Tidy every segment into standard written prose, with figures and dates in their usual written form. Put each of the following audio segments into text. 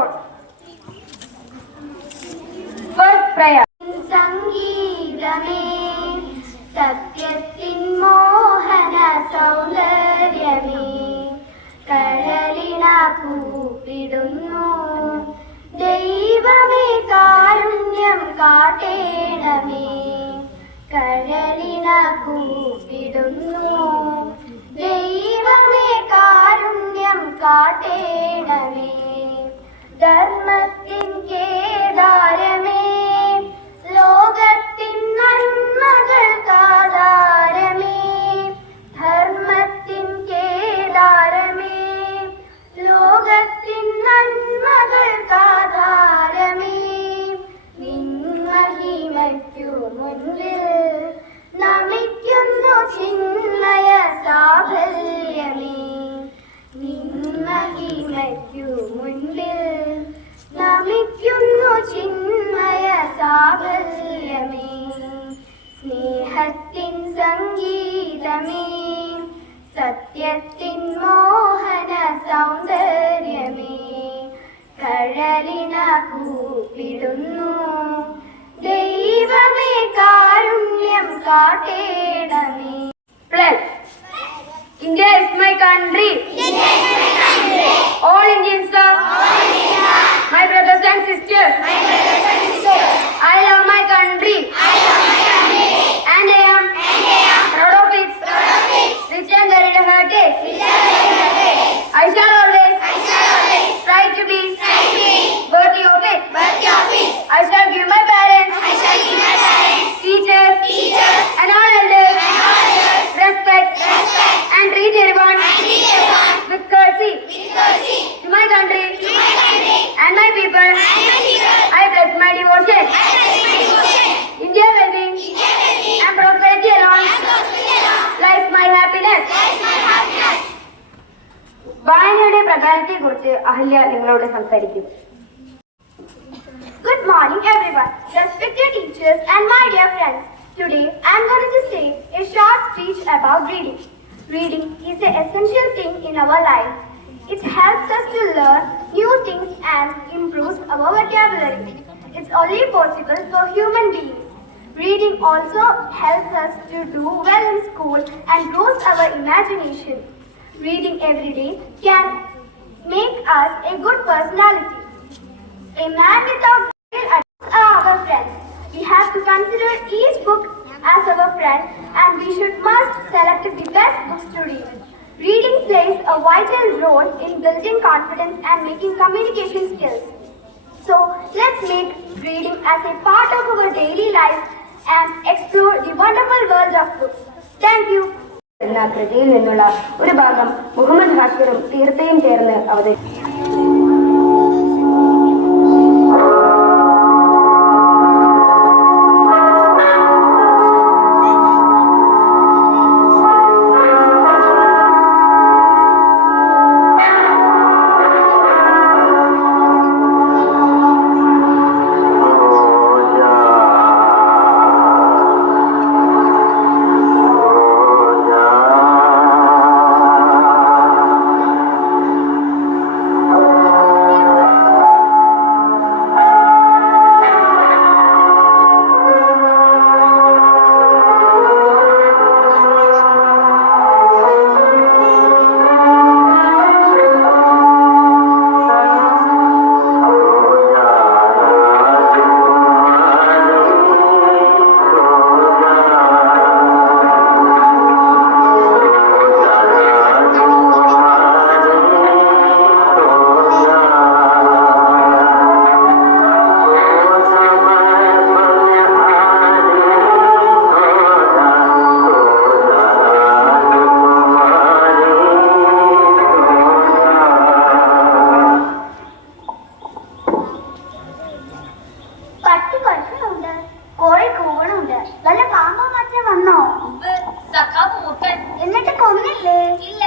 God. First prayer. സംഗീതമേ സത്യത്തിൻ മോഹന സൗന്ദര്യമേ കഴലിണ കൂപ്പിടുന്നു ദൈവമേ കാരുണ്യം കാട്ടേണമേ കഴലിണ കൂപ്പിടുന്നു ദൈവമേ കാരുണ്യം കാട്ടേണമേ ധർമ്മത്തിൻ കേദാരമേ ലോകത്തിൻ നന്മകൾക്കാധാരമേ ധർമ്മത്തിൻ കേദാരമേ ലോകത്തിൻ നന്മകൾക്കാധാരമേ നിൻ മഹിമയ്ക്കു മുൻപിൽ നമിക്കുന്നു ചിന്മയ സാഫല്യമേ നിൻ മഹിമയ്ക്കു മുൻപിൽ നമിക്കുന്നു ചിന്മയ സാഫല്യമേ സ്നേഹത്തിൻ സംഗീതമേ സത്യത്തിൻ മോഹന സൗന്ദര്യമേ കഴലിണ കൂപ്പിടുന്നു ദൈവമേ കാരുണ്യം കാട്ടേണമേ. Pledge. India is my country. All Indians are my brothers and sisters. I love my country. And I am proud of it. Rich and very heritage. I shall always try to be worthy of it. I shall give my parents, teachers, and all elders respect and treat everyone with courtesy. To my country and my people, I pledge my devotion. India well-being and prosperity alone lies my happiness. വായനയുടെ പ്രധാനത്തെക്കുറിച്ച് അഹല്യ നിങ്ങളോട് സംസാരിക്കും. Good morning everyone, respected teachers and my dear friends. Today I am going to say a short speech about reading. Reading is an essential thing in our life. It helps us to learn new things and improves our vocabulary. It's only possible for human beings. Reading also helps us to do well in school and grows our imagination. Reading every day can make us a good personality. A man without real adults are our friends. We have to consider each book as our friend and we must select the best books to read. Reading plays a vital role in building confidence and making communication skills. So let's make reading as a part of our daily life and explore the wonderful world of books. Thank you. എന്ന കൃതിയിൽ നിന്നുള്ള ഒരു ഭാഗം മുഹമ്മദ് ഹാഷിറും തീർത്തയും ചേർന്ന് അവതരിപ്പിച്ചു. എന്നിട്ട് കൊന്നില്ലേ? ഇല്ല,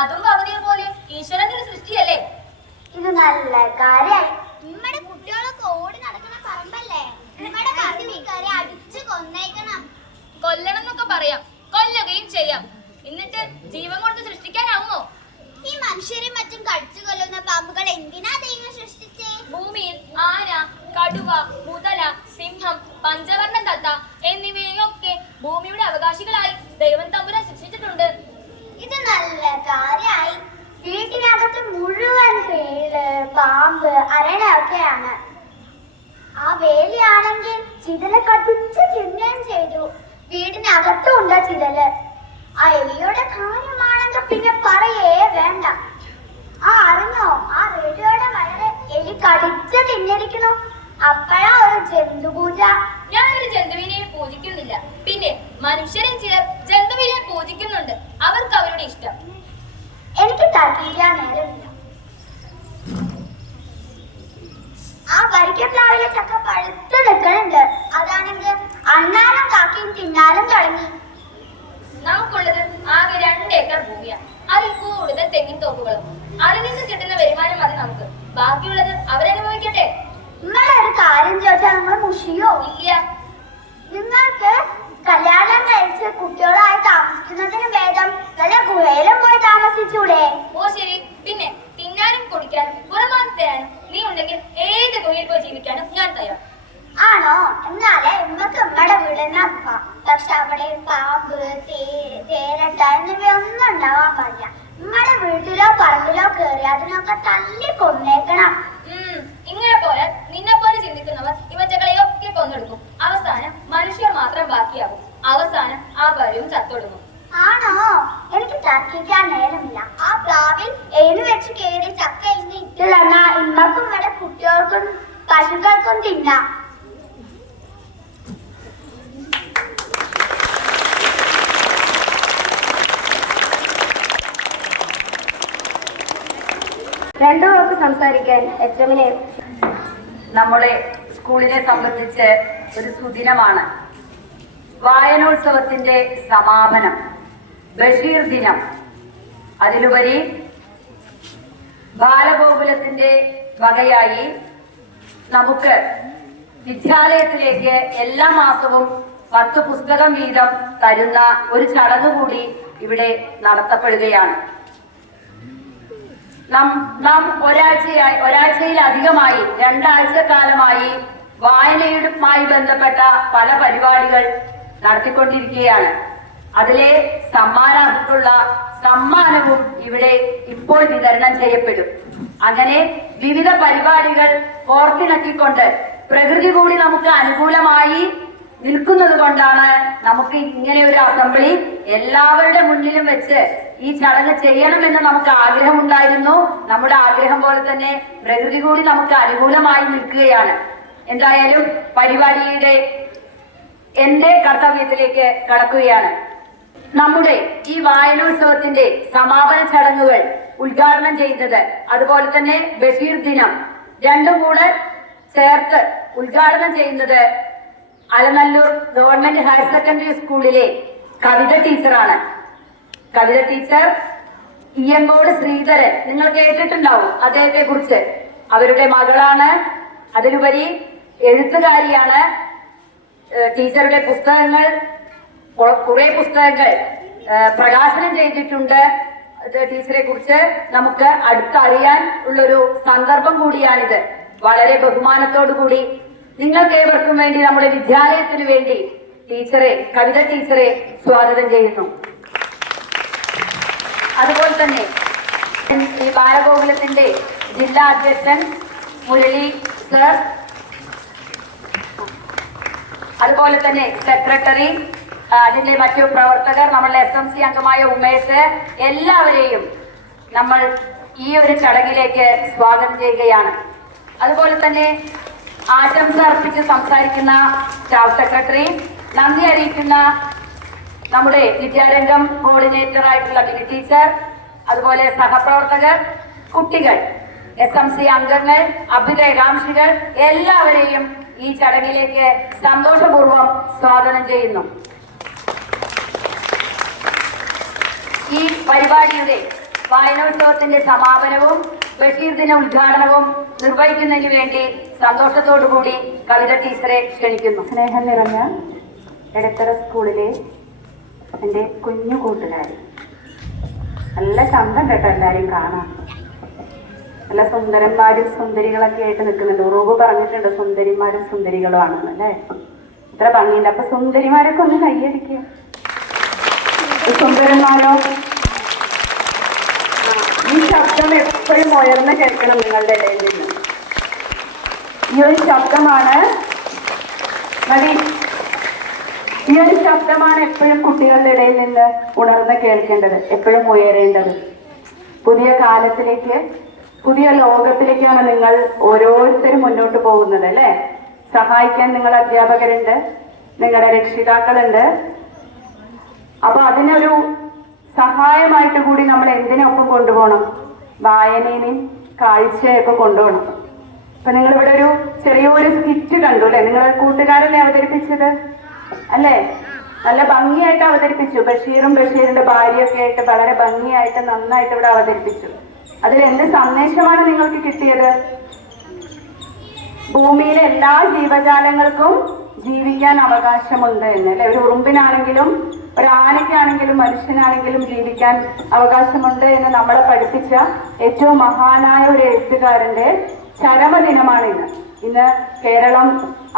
അതും അവനെ പോലെ ഈശ്വരന്റെ ഒരു സൃഷ്ടിയല്ലേ. ഇത് നല്ല കാര്യായി. നിങ്ങളുടെ കുട്ടികളൊക്കെ ഓടി നടക്കുന്ന പറമ്പല്ലേ, നിങ്ങളുടെ പറമ്പിക്കാരെ അടിച്ചു കൊന്നേക്കണം. കൊല്ലണം എന്നൊക്കെ പറയാം, കൊല്ലുകയും ചെയ്യാം. എന്നിട്ട് ജീവൻ കൊണ്ട് സൃഷ്ടിക്കാനാവുമോ? ഈ മനുഷ്യരെ മറ്റും കടിച്ചു കൊല്ലുന്ന പാമ്പുകൾ എന്തിനാ ദൈവം സൃഷ്ടിച്ചേ? പാമ്പ്, അരണയൊക്കെയാണ്. ആ വേലിയാണെങ്കിൽ ചിതല് കടിച്ച് തിന്നുകയും ചെയ്തു. വീടിനകത്തും ഉണ്ട് ചിതല്. ആ എലിയുടെ കാര്യമാണെങ്കിൽ പിന്നെ പറയേ വേണ്ട. അറിഞ്ഞോ, ആ റേഡിയോയുടെ വയറ് എലി കടിച്ച് തിന്നിരിക്കുന്നു. അപ്പഴാ ഒരു ജന്തുപൂജ. ഞാൻ ഒരു ജന്തുവിനെ പൂജിക്കുന്നില്ല. പിന്നെ മനുഷ്യരും ചിലർ ജന്തുവിനെ പൂജിക്കുന്നുണ്ട്. അവർക്ക് അവരുടെ ഇഷ്ടം. എനിക്ക് തർക്കിക്കാൻ നേരമില്ല. ആ വരിക്കപ്ലാവിലെ ചക്ക പഴുത്ത് നിൽക്കുന്നുണ്ട്. അതാണെങ്കിൽ അണ്ണാനും കാക്കയും തിന്നാലും തുടങ്ങി. നമുക്കുള്ളത് ആകെ 2 ഏക്കർ ഭൂമിയാണ്. അതിൽ കൂടുതൽ തെങ്ങിൻ തോപ്പുകളും. അതിൽ നിന്ന് കിട്ടുന്ന വരുമാനം മതി നമുക്ക്. ബാക്കിയുള്ളത് അവരനുഭവിക്കട്ടെ. നിങ്ങളൊരു കാര്യം ചോദിച്ചാൽ നിങ്ങൾ മുഷിയോ? ഇല്ല. നിങ്ങൾക്ക് കല്യാണം കഴിച്ച് കുട്ടികളായി താമസിക്കുന്നതിന് ഭേദം വല്ല ഗുഹയിലും പോയി താമസിച്ചൂടെ? ഓ ശരി. പിന്നെ തിന്നാനും കുടിക്കാനും പുറമാൻ തരാനും നീ ഉണ്ടെങ്കിൽ ഏത് ഗുഹയിൽ പോയി ജീവിക്കാനും ഞാൻ തയ്യാർ. ആണോ? എന്നാലേ ഉമ്മക്ക് ഉമ്മയുടെ വീടിനാ പോവാം. പക്ഷെ അവിടെ പാമ്പ്, തേരട്ട എന്നിവയൊന്നും ഉണ്ടാവാൻ പാടില്ല. ഉമ്മയുടെ വീട്ടിലോ പറമ്പിലോ കയറി അതിനൊക്കെ തല്ലി കൊന്നേക്കണം. ഇങ്ങനെ പോയാൽ നിന്നെ പോലെ ചിന്തിക്കുന്നവർ ഇവറ്റകളെയൊക്കെ കൊന്നെടുക്കും. അവസാനം മനുഷ്യർ മാത്രം ബാക്കിയാകും. അവസാനം ആ വരും ചത്തൊടുങ്ങും. ആണോ? എനിക്ക് തർക്കിക്കാൻ നേരമില്ല. ആ പ്ലാവിൽ ഏന് വെച്ച് കയറി ചക്ക ഇന്ന് ഇട്ടില്ലെന്നാ ഇമ്മക്കും ഇവിടെ കുട്ടികൾക്കും പശുക്കൾക്കും തിന്നാം. രണ്ടു വാക്ക് സംസാരിക്കാൻ എച്ചമിനെ. നമ്മുടെ സ്കൂളിനെ സംബന്ധിച്ച് ഒരു സുദിനമാണ്. വായനോത്സവത്തിന്റെ സമാപനം, ബഷീർ ദിനം. അതിലുപരി ബാലഗോകുലത്തിന്റെ വകയായി നമുക്ക് വിദ്യാലയത്തിലേക്ക് എല്ലാ മാസവും 10 പുസ്തകം വീതം തരുന്ന ഒരു ചടങ്ങ് കൂടി ഇവിടെ നടത്തപ്പെടുകയാണ്. നാം ഒരാഴ്ചയിലധികമായി 2 ആഴ്ചക്കാലമായി വായനയുമായി ബന്ധപ്പെട്ട പല പരിപാടികൾ നടത്തിക്കൊണ്ടിരിക്കുകയാണ്. അതിലെ സമ്മാനാർഹർക്കുള്ള സമ്മാനവും ഇവിടെ ഇപ്പോൾ വിതരണം ചെയ്യപ്പെടും. അങ്ങനെ വിവിധ പരിപാടികൾ കോർത്തിണക്കിക്കൊണ്ട് പ്രകൃതി കൂടി നമുക്ക് അനുകൂലമായി നിൽക്കുന്നത് കൊണ്ടാണ് നമുക്ക് ഇങ്ങനെ ഒരു അസംബ്ലി എല്ലാവരുടെ മുന്നിലും വെച്ച് ഈ ചടങ്ങ് ചെയ്യണമെന്ന് നമുക്ക് ആഗ്രഹമുണ്ടായിരുന്നു. നമ്മുടെ ആഗ്രഹം പോലെ തന്നെ പ്രകൃതി കൂടി നമുക്ക് അനുകൂലമായി നിൽക്കുകയാണ്. എന്തായാലും പരിപാടിയുടെ എന്റെ കർത്തവ്യത്തിലേക്ക് കടക്കുകയാണ്. നമ്മുടെ ഈ വായനോത്സവത്തിന്റെ സമാപന ചടങ്ങുകൾ ഉദ്ഘാടനം ചെയ്യുന്നത്, അതുപോലെ തന്നെ ബഷീർ ദിനം രണ്ടും കൂടെ ചേർത്ത് ഉദ്ഘാടനം ചെയ്യുന്നത് അലനല്ലൂർ ഗവൺമെന്റ് ഹയർ സെക്കൻഡറി സ്കൂളിലെ കവിത ടീച്ചറാണ്. കവിത ടീച്ചർ ഇയങ്ങോട് ശ്രീധരൻ, നിങ്ങൾ കേട്ടിട്ടുണ്ടാവും അദ്ദേഹത്തെ കുറിച്ച്. അവരുടെ മകളാണ്. അതിലുപരി എഴുത്തുകാരിയാണ്. ടീച്ചറുടെ പുസ്തകങ്ങൾ, കുറെ പുസ്തകങ്ങൾ പ്രകാശനം ചെയ്തിട്ടുണ്ട്. ടീച്ചറെ കുറിച്ച് നമുക്ക് അടുത്തറിയാൻ ഉള്ളൊരു സന്ദർഭം കൂടിയാണിത്. വളരെ ബഹുമാനത്തോടു കൂടി നിങ്ങൾക്ക് ഏവർക്കും വേണ്ടി, നമ്മുടെ വിദ്യാലയത്തിന് വേണ്ടി കവിത ടീച്ചറെ സ്വാഗതം ചെയ്യുന്നു. അതുപോലെ തന്നെ ഈ ബാലഗോകുലത്തിന്റെ ജില്ലാ അധ്യക്ഷൻ മുരളി സർ, അതുപോലെ തന്നെ സെക്രട്ടറി, അതിന്റെ മറ്റു പ്രവർത്തകർ, നമ്മളുടെ SMC അംഗമായ ഉമേഷ്, എല്ലാവരെയും നമ്മൾ ഈ ഒരു ചടങ്ങിലേക്ക് സ്വാഗതം ചെയ്യുകയാണ്. അതുപോലെ തന്നെ ആശംസ അർപ്പിച്ച് സംസാരിക്കുന്ന സ്റ്റാഫ് സെക്രട്ടറി, നന്ദി അറിയിക്കുന്ന നമ്മുടെ വിദ്യാരംഗം കോർഡിനേറ്റർ ആയിട്ടുള്ള ബിനി ടീച്ചർ, അതുപോലെ സഹപ്രവർത്തകർ, കുട്ടികൾ, SMC അംഗങ്ങൾ, അഭ്യുദയകാംക്ഷികൾ എല്ലാവരെയും ഈ ചടങ്ങിലേക്ക് സന്തോഷപൂർവ്വം സ്വാഗതം ചെയ്യുന്നു. ഈ പരിപാടിയുടെ വായനോത്സവത്തിന്റെ സമാപനവും ബഷീർ ദിന ഉദ്ഘാടനവും നിർവഹിക്കുന്നതിന് വേണ്ടി സന്തോഷത്തോടു കൂടി കവിത ടീച്ചറെ ക്ഷണിക്കുന്നു. സ്നേഹം നിറഞ്ഞ എടത്തറ സ്കൂളിലെ എൻ്റെ കുഞ്ഞു കൂട്ടുകാരി, നല്ല ചന്തം കേട്ടോ എല്ലാവരെയും കാണാം. നല്ല സുന്ദരന്മാരും സുന്ദരികളൊക്കെ ആയിട്ട് നിൽക്കുന്നുണ്ട്. ഉറൂബ് പറഞ്ഞിട്ടുണ്ട് സുന്ദരിമാരും സുന്ദരികളും ആണെന്ന്, അല്ലേ? ഇത്ര ഭംഗിയില്ല. അപ്പൊ സുന്ദരിമാരൊക്കെ ഒന്ന് കൈയടിക്കുക. സുന്ദരന്മാരോ? ഈ ശബ്ദം ശബ്ദം എപ്പോഴും ഉയർന്ന് കേൾക്കണം നിങ്ങളുടെ ഇടയിൽ നിന്ന്. ഈ ഒരു ശബ്ദമാണ് മതി. ഈ ഒരു ശബ്ദമാണ് എപ്പോഴും കുട്ടികളുടെ ഇടയിൽ നിന്ന് ഉണർന്ന് കേൾക്കേണ്ടത്, എപ്പോഴും ഉയരേണ്ടത്. പുതിയ കാലത്തിലേക്ക്, പുതിയ ലോകത്തിലേക്കാണ് നിങ്ങൾ ഓരോരുത്തരും മുന്നോട്ട് പോകുന്നത് അല്ലേ? സഹായിക്കാൻ നിങ്ങളുടെ അധ്യാപകരുണ്ട്, നിങ്ങളുടെ രക്ഷിതാക്കളുണ്ട്. അപ്പൊ അതിനൊരു സഹായമായിട്ട് കൂടി നമ്മൾ എന്തിനൊപ്പം കൊണ്ടുപോകണം? വായനയും കാഴ്ചയൊക്കെ കൊണ്ടുപോകണം. അപ്പൊ നിങ്ങളിവിടെ ഒരു ചെറിയൊരു സ്കിറ്റ് കണ്ടു അല്ലെ? നിങ്ങളെ കൂട്ടുകാരല്ലേ അവതരിപ്പിച്ചത് അല്ലേ? നല്ല ഭംഗിയായിട്ട് അവതരിപ്പിച്ചു. ബഷീറിന്റെ ഭാര്യയൊക്കെ ആയിട്ട് വളരെ ഭംഗിയായിട്ട് നന്നായിട്ട് ഇവിടെ അവതരിപ്പിച്ചു. അതിൽ എന്ത് സന്ദേശമാണ് നിങ്ങൾക്ക് കിട്ടിയത്? ഭൂമിയിലെ എല്ലാ ജീവജാലങ്ങൾക്കും ജീവിക്കാൻ അവകാശമുണ്ട് എന്ന് അല്ലെ? ഒരു ഉറുമ്പിനാണെങ്കിലും ഒരു ആനയ്ക്കാണെങ്കിലും മനുഷ്യനാണെങ്കിലും ജീവിക്കാൻ അവകാശമുണ്ട് എന്ന് നമ്മളെ പഠിപ്പിച്ച ഏറ്റവും മഹാനായ ഒരു എഴുത്തുകാരന്റെ ചരമദിനമാണ് ഇന്ന്. ഇന്ന് കേരളം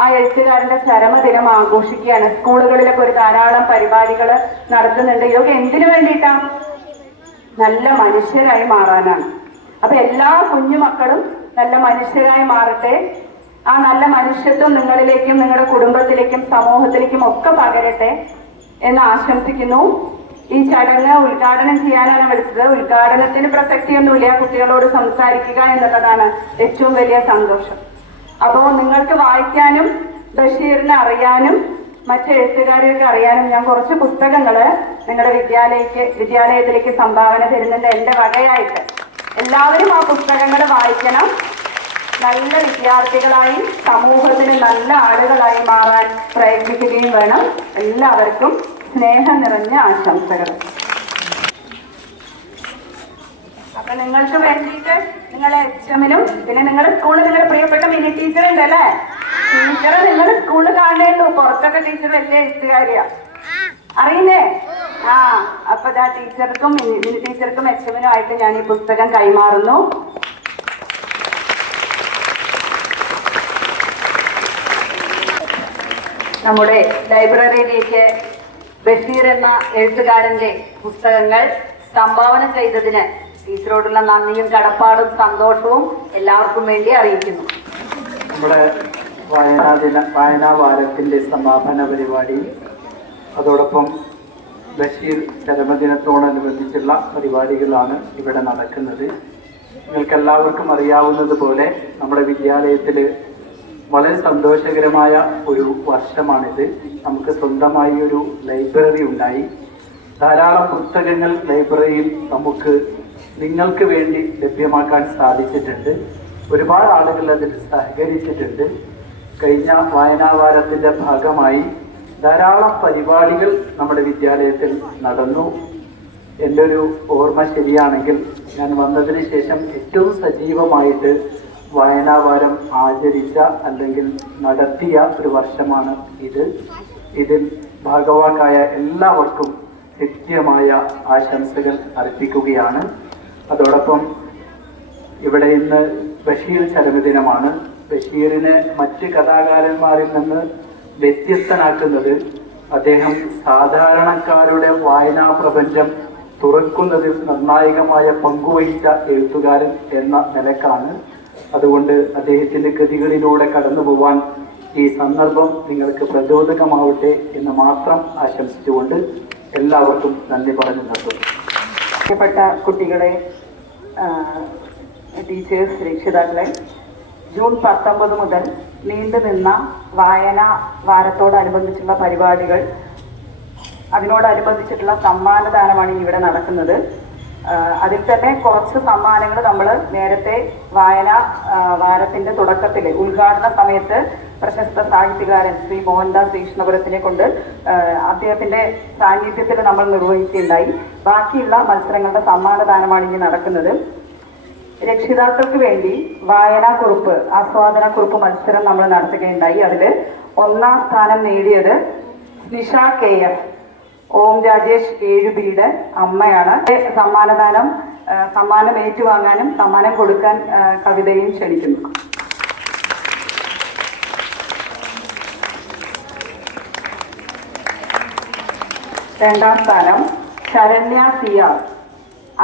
ആ എഴുത്തുകാരന്റെ ചരമദിനം ആഘോഷിക്കുകയാണ്. സ്കൂളുകളിലൊക്കെ ഒരു ധാരാളം പരിപാടികൾ നടത്തുന്നുണ്ട്. ഇതൊക്കെ എന്തിനു വേണ്ടിയിട്ടാണ്? നല്ല മനുഷ്യരായി മാറാനാണ്. അപ്പൊ എല്ലാ കുഞ്ഞുമക്കളും നല്ല മനുഷ്യരായി മാറട്ടെ. ആ നല്ല മനുഷ്യത്വം നിങ്ങളിലേക്കും നിങ്ങളുടെ കുടുംബത്തിലേക്കും സമൂഹത്തിലേക്കും ഒക്കെ പകരട്ടെ എന്ന് ആശംസിക്കുന്നു. ഈ ചടങ്ങ് ഉദ്ഘാടനം ചെയ്യാനാണ് വിളിച്ചത്. ഉദ്ഘാടനത്തിന് പ്രസക്തിയൊന്നുമില്ല, കുട്ടികളോട് സംസാരിക്കുക എന്നുള്ളതാണ് ഏറ്റവും വലിയ സന്തോഷം. അപ്പോൾ നിങ്ങൾക്ക് വായിക്കാനും ബഷീറിനെ അറിയാനും മറ്റു എഴുത്തുകാരെയൊക്കെ അറിയാനും ഞാൻ കുറച്ച് പുസ്തകങ്ങൾ നിങ്ങളുടെ വിദ്യാലയത്തിലേക്ക് സംഭാവന തരുന്നുണ്ട് എൻ്റെ വകയായിട്ട്. എല്ലാവരും ആ പുസ്തകങ്ങൾ വായിക്കണം. നല്ല വിദ്യാർത്ഥികളായി സമൂഹത്തിന് നല്ല ആളുകളായി മാറാൻ പ്രയത്നിക്കുകയും വേണം. എല്ലാവർക്കും സ്നേഹം നിറഞ്ഞ ആശംസകൾ. അപ്പൊ നിങ്ങൾക്ക് വേണ്ടിയിട്ട് നിങ്ങളെ എച്ചമിനും പിന്നെ നിങ്ങളുടെ സ്കൂളിൽ നിങ്ങളുടെ പ്രിയപ്പെട്ട മിനി ടീച്ചർ ഉണ്ടല്ലേ? ടീച്ചറെ നിങ്ങൾ സ്കൂളിൽ കാണേണ്ടു. പുറത്തൊക്കെ ടീച്ചർ വലിയ എഴുത്തുകാരിയാ, അറിയില്ലേ? അപ്പൊ ആ ടീച്ചർക്കും മിനി ടീച്ചർക്കും എച്ചമിനും ആയിട്ട് ഞാൻ ഈ പുസ്തകം കൈമാറുന്നു. നമ്മുടെ ലൈബ്രറിയിലേക്ക് ബഷീർ എന്ന എഴുത്തുകാരന്റെ പുസ്തകങ്ങൾ സംഭാവന ചെയ്തതിന് ടീച്ചറോടുള്ള നന്ദിയും കടപ്പാടും സന്തോഷവും എല്ലാവർക്കും വേണ്ടി അറിയിക്കുന്നു. നമ്മുടെ വായനാ വാരത്തിന്റെ സമാപന പരിപാടി, അതോടൊപ്പം ബഷീർ ചരമദിനത്തോടനുബന്ധിച്ചുള്ള പരിപാടികളാണ് ഇവിടെ നടക്കുന്നത്. നിങ്ങൾക്കെല്ലാവർക്കും അറിയാവുന്നതുപോലെ നമ്മുടെ വിദ്യാലയത്തിൽ വളരെ സന്തോഷകരമായ ഒരു വർഷമാണിത്. നമുക്ക് സ്വന്തമായി ഒരു ലൈബ്രറി ഉണ്ടായി. ധാരാളം പുസ്തകങ്ങൾ ലൈബ്രറിയിൽ നിങ്ങൾക്ക് വേണ്ടി ലഭ്യമാക്കാൻ സാധിച്ചിട്ടുണ്ട്. ഒരുപാട് ആളുകൾ അതിൽ സഹകരിച്ചിട്ടുണ്ട്. കഴിഞ്ഞ വായനാവാരത്തിൻ്റെ ഭാഗമായി ധാരാളം പരിപാടികൾ നമ്മുടെ വിദ്യാലയത്തിൽ നടന്നു. എൻ്റെ ഒരു ഓർമ്മ ശരിയാണെങ്കിൽ ഞാൻ വന്നതിന് ശേഷം ഏറ്റവും സജീവമായിട്ട് വായനാവാരം ആചരിച്ച അല്ലെങ്കിൽ നടത്തിയ ഒരു വർഷമാണ് ഇത്. ഇതിൽ ഭാഗവാക്കായ എല്ലാവർക്കും കൃത്യമായ ആശംസകൾ അർപ്പിക്കുകയാണ്. അതോടൊപ്പം ഇവിടെ ഇന്ന് ബഷീർ ചരമദിനമാണ്. ബഷീറിനെ മറ്റ് കഥാകാരന്മാരിൽ നിന്ന് വ്യത്യസ്തനാക്കുന്നത് അദ്ദേഹം സാധാരണക്കാരുടെ വായനാ പ്രപഞ്ചം തുറക്കുന്നതിൽ നിർണായകമായ പങ്കുവഹിച്ച എഴുത്തുകാരൻ എന്ന നിലക്കാണ്. അതുകൊണ്ട് അദ്ദേഹത്തിന്റെ കൃതികളിലൂടെ കടന്നു പോവാൻ ഈ സന്ദർഭം നിങ്ങൾക്ക് പ്രചോദകമാവട്ടെ എന്ന് മാത്രം ആശംസിച്ചുകൊണ്ട് എല്ലാവർക്കും നന്ദി പറഞ്ഞു നിർത്തുന്നു. പ്രിയപ്പെട്ട കുട്ടികളെ, ടീച്ചേഴ്സ്, രക്ഷിതാക്കളെ, ജൂൺ 19 മുതൽ നീണ്ടുനിന്ന വായനാ വാരത്തോടനുബന്ധിച്ചുള്ള പരിപാടികൾ, അതിനോടനുബന്ധിച്ചിട്ടുള്ള സമ്മാനദാനമാണ് ഇവിടെ നടക്കുന്നത്. അതിൽ തന്നെ കുറച്ച് സമ്മാനങ്ങൾ നമ്മൾ നേരത്തെ വായനാ വാരത്തിന്റെ തുടക്കത്തിൽ ഉദ്ഘാടന സമയത്ത് പ്രശസ്ത സാഹിത്യകാരൻ ശ്രീ മോഹൻദാസ് കൃഷ്ണപുരത്തിനെ കൊണ്ട് അദ്ദേഹത്തിന്റെ സാന്നിധ്യത്തിൽ നമ്മൾ നിർവഹിക്കുകയുണ്ടായി. ബാക്കിയുള്ള മത്സരങ്ങളുടെ സമ്മാനദാനമാണ് ഇനി നടക്കുന്നത്. രക്ഷിതാക്കൾക്ക് വേണ്ടി വായനാക്കുറിപ്പ്, ആസ്വാദനക്കുറിപ്പ് മത്സരം നമ്മൾ നടത്തുകയുണ്ടായി. അതിൽ 1ാം സ്ഥാനം നേടിയത് നിഷ KF, ഓം രാജേഷ് 7Bയുടെ അമ്മയാണ്. സമ്മാനം ഏറ്റുവാങ്ങാനും സമ്മാനം കൊടുക്കാൻ കവിതയും ക്ഷണിക്കുന്നു. രണ്ടാം സ്ഥാനം ശരണ്യ CR,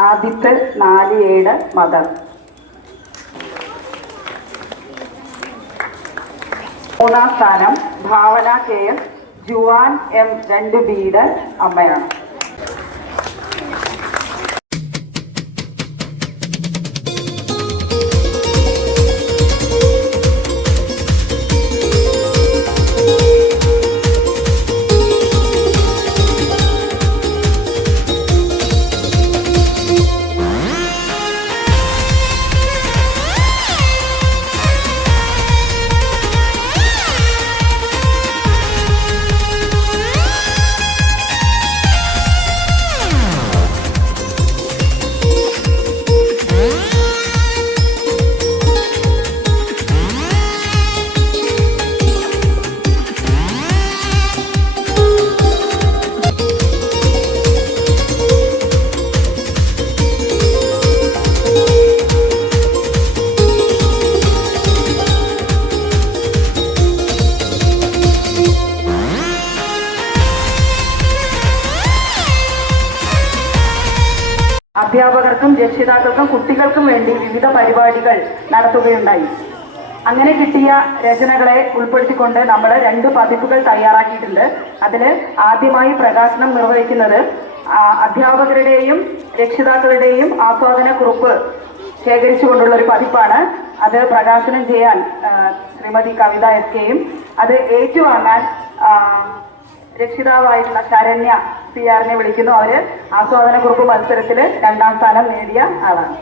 ആദിത്ത് 4-7 മദർ. 3-ാം സ്ഥാനം ഭാവന KS, ജുവാൻ M 2B അമ്മയാണ്. അധ്യാപകർക്കും രക്ഷിതാക്കൾക്കും കുട്ടികൾക്കും വേണ്ടി വിവിധ പരിപാടികൾ നടത്തുകയുണ്ടായി. അങ്ങനെ കിട്ടിയ രചനകളെ ഉൾപ്പെടുത്തിക്കൊണ്ട് നമ്മൾ 2 പതിപ്പുകൾ തയ്യാറാക്കിയിട്ടുണ്ട്. അതിൽ ആദ്യമായി പ്രകാശനം നിർവഹിക്കുന്നത് അധ്യാപകരുടെയും രക്ഷിതാക്കളുടെയും ആസ്വാദന കുറിപ്പ് ശേഖരിച്ചുകൊണ്ടുള്ള ഒരു പതിപ്പാണ്. അത് പ്രകാശനം ചെയ്യാൻ ശ്രീമതി കവിത SKയും അത് ഏറ്റുവാങ്ങാൻ രക്ഷിതാവായിട്ടുള്ള ശരണ്യ CR വിളിക്കുന്നു. അവര് ആസ്വാദന കുറിപ്പ് മത്സരത്തിൽ 2ാം സ്ഥാനം നേടിയ ആളാണ്.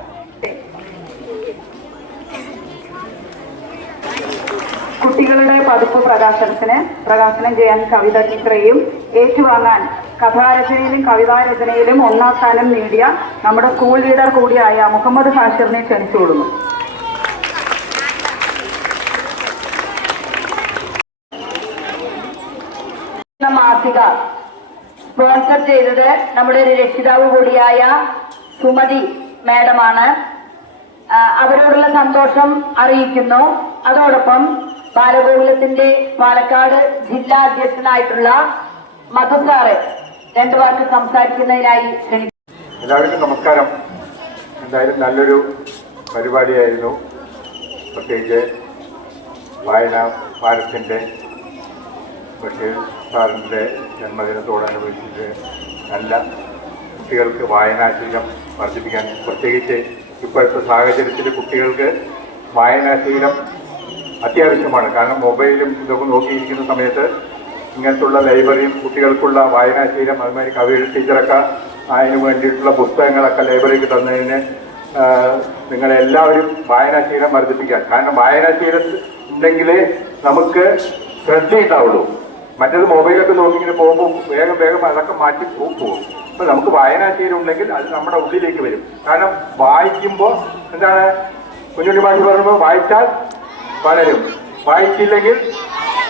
കുട്ടികളുടെ പതിപ്പ് പ്രകാശനം ചെയ്യാൻ കവിത ടീച്ചറെയും ഏറ്റുവാങ്ങാൻ കഥാരചനയിലും കവിതാരചനയിലും 1ാം സ്ഥാനം നേടിയ നമ്മുടെ സ്കൂൾ ലീഡർ കൂടിയായ മുഹമ്മദ് ഹാഷിറിനെ ക്ഷണിച്ചുകൊള്ളുന്നു. മാസിക സ്പോൺസർ ചെയ്തത് നമ്മുടെ ഒരു രക്ഷിതാവ് കൂടിയായ സുമതി മാഡമാണ്. അവരോടുള്ള സന്തോഷം അറിയിക്കുന്നു. അതോടൊപ്പം ബാലഗോകുലത്തിന്റെ പാലക്കാട് ജില്ലാ അധ്യക്ഷനായിട്ടുള്ള മധു സാറ് 2 വാക്ക് സംസാരിക്കുന്നതിനായി ക്ഷണിക്കുന്നു. എല്ലാവർക്കും നമസ്കാരം. എന്തായാലും നല്ലൊരു പരിപാടിയായിരുന്നു. പ്രത്യേകിച്ച് വായനാ വാരത്തിൻ്റെ ബഷീർ സാറിൻ്റെ ജന്മദിനത്തോടനുബന്ധിച്ച് നല്ല കുട്ടികൾക്ക് വായനാശീലം വർദ്ധിപ്പിക്കാൻ, പ്രത്യേകിച്ച് ഇപ്പോഴത്തെ സാഹചര്യത്തിൽ കുട്ടികൾക്ക് വായനാശീലം അത്യാവശ്യമാണ്. കാരണം മൊബൈലും ഇതൊക്കെ നോക്കിയിരിക്കുന്ന സമയത്ത് ഇങ്ങനത്തുള്ള ലൈബ്രറിയും കുട്ടികൾക്കുള്ള വായനാശീലം, അതുമാതിരി കവിത ടീച്ചറൊക്കെ അതിന് വേണ്ടിയിട്ടുള്ള പുസ്തകങ്ങളൊക്കെ ലൈബ്രറിക്ക് തന്നതിന് നിങ്ങളെല്ലാവരും വായനാശീലം വർദ്ധിപ്പിക്കാൻ. കാരണം വായനാശീലം ഉണ്ടെങ്കിലേ നമുക്ക് ശ്രദ്ധയുണ്ടാവുള്ളൂ. മറ്റേത് മൊബൈലൊക്കെ നോക്കി ഇങ്ങനെ പോകുമ്പോൾ വേഗം അതൊക്കെ മാറ്റി പോകും. അപ്പോൾ നമുക്ക് വായനാശീലം ഉണ്ടെങ്കിൽ അത് നമ്മുടെ ഉള്ളിലേക്ക് വരും. കാരണം വായിക്കുമ്പോൾ എന്താണ് കുഞ്ഞുണ്ണി മാഷ് പറയുമ്പോൾ വായിച്ചാൽ വളരും, വായിച്ചില്ലെങ്കിൽ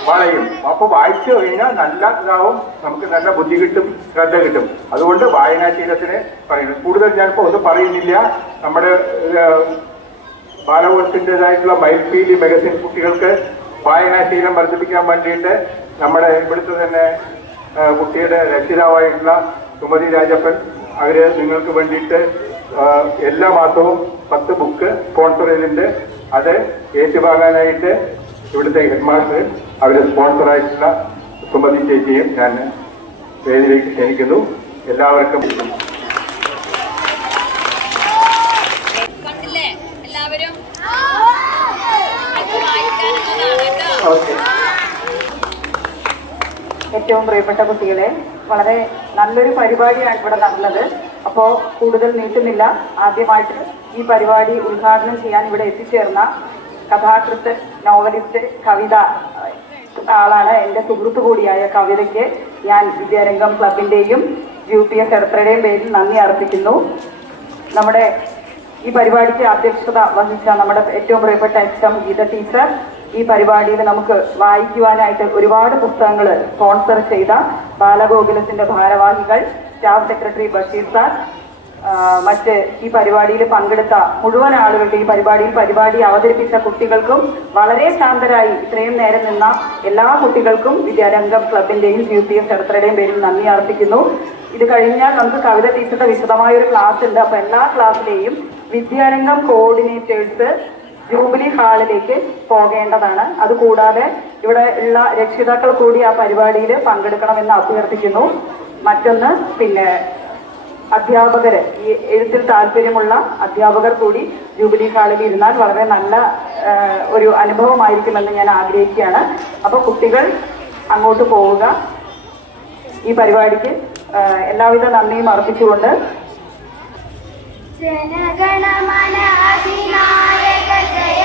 വളയും. അപ്പോൾ വായിച്ചു കഴിഞ്ഞാൽ നല്ല ഇതാവും, നമുക്ക് നല്ല ബുദ്ധി കിട്ടും, ശ്രദ്ധ കിട്ടും. അതുകൊണ്ട് വായനാശീലത്തിന് പറയുന്നു. കൂടുതൽ ഞാനിപ്പോൾ ഒന്നും പറയുന്നില്ല. നമ്മുടെ ബാലഗോകുലത്തിൻ്റെതായിട്ടുള്ള മൈൽപീലി മാഗസിൻ കുട്ടികൾക്ക് വായനാശീലം വർദ്ധിപ്പിക്കാൻ വേണ്ടിയിട്ട് നമ്മുടെ ഇവിടുത്തെ തന്നെ കുട്ടിയുടെ രക്ഷിതാവായിട്ടുള്ള സുമതി രാജപ്പൻ അവർ നിങ്ങൾക്ക് വേണ്ടിയിട്ട് എല്ലാ മാസവും 10 ബുക്ക് സ്പോൺസർ ചെയ്തിട്ടുണ്ട്. അത് ഏറ്റുവാങ്ങാനായിട്ട് ഇവിടുത്തെ ഹെഡ് മാസ്റ്റർ അവരെ സ്പോൺസറായിട്ടുള്ള സുമതി ചേച്ചിയും ഞാൻ വേദിയിലേക്ക് ക്ഷണിക്കുന്നു. എല്ലാവർക്കും എല്ലാവരും ഓക്കെ. ഏറ്റവും പ്രിയപ്പെട്ട കുട്ടികളെ, വളരെ നല്ലൊരു പരിപാടിയാണ് ഇവിടെ നടന്നത്. അപ്പോൾ കൂടുതൽ നീട്ടുന്നില്ല. ആദ്യമായിട്ട് ഈ പരിപാടി ഉദ്ഘാടനം ചെയ്യാൻ ഇവിടെ എത്തിച്ചേർന്ന കഥാകൃത്ത്, നോവലിസ്റ്റ്, കവിത ആളാണ് എൻ്റെ സുഹൃത്തു കൂടിയായ കവിതയ്ക്ക് ഞാൻ വിദ്യാരംഗം ക്ലബിൻ്റെയും UPS എടത്രയുടെയും പേരിൽ നന്ദി അർപ്പിക്കുന്നു. നമ്മുടെ ഈ പരിപാടിക്ക് അധ്യക്ഷത വഹിച്ച നമ്മുടെ ഏറ്റവും പ്രിയപ്പെട്ട HM ഗീത ടീച്ചർ, ഈ പരിപാടിയിൽ നമുക്ക് വായിക്കുവാനായിട്ട് ഒരുപാട് പുസ്തകങ്ങൾ സ്പോൺസർ ചെയ്ത ബാലഗോകുലത്തിന്റെ ഭാരവാഹികൾ, സ്റ്റാഫ് സെക്രട്ടറി ബഷീർ സാർ, മറ്റ് ഈ പരിപാടിയിൽ പങ്കെടുത്ത മുഴുവൻ ആളുകളുടെ ഈ പരിപാടി അവതരിപ്പിച്ച കുട്ടികൾക്കും വളരെ ശാന്തരായി ഇത്രയും നേരം നിന്ന എല്ലാ കുട്ടികൾക്കും വിദ്യാരംഗം ക്ലബിന്റെയും UPS എടത്രയുടെയും പേരിൽ നന്ദി അർപ്പിക്കുന്നു. ഇത് കഴിഞ്ഞാൽ നമുക്ക് കവിത ടീച്ചറുടെ വിശദമായ ഒരു ക്ലാസ് ഉണ്ട്. അപ്പൊ എല്ലാ ക്ലാസ്സിലെയും വിദ്യാരംഗം കോർഡിനേറ്റേഴ്സ് ജൂബിലി ഹാളിലേക്ക് പോകേണ്ടതാണ്. അതുകൂടാതെ ഇവിടെ ഉള്ള രക്ഷിതാക്കൾ കൂടി ആ പരിപാടിയിൽ പങ്കെടുക്കണമെന്ന് അഭ്യർത്ഥിക്കുന്നു. മറ്റൊന്ന് പിന്നെ അധ്യാപകർ, ഈ എഴുത്തിൽ താല്പര്യമുള്ള അധ്യാപകർ കൂടി ജൂബിലി ഹാളിൽ ഇരുന്നാൽ വളരെ നല്ല ഒരു അനുഭവമായിരിക്കുമെന്ന് ഞാൻ ആഗ്രഹിക്കുകയാണ്. അപ്പോൾ കുട്ടികൾ അങ്ങോട്ട് പോവുക. ഈ പരിപാടിക്ക് എല്ലാവിധ നന്ദിയും അർപ്പിച്ചുകൊണ്ട് ജനഗണമന അധിനായക ജയ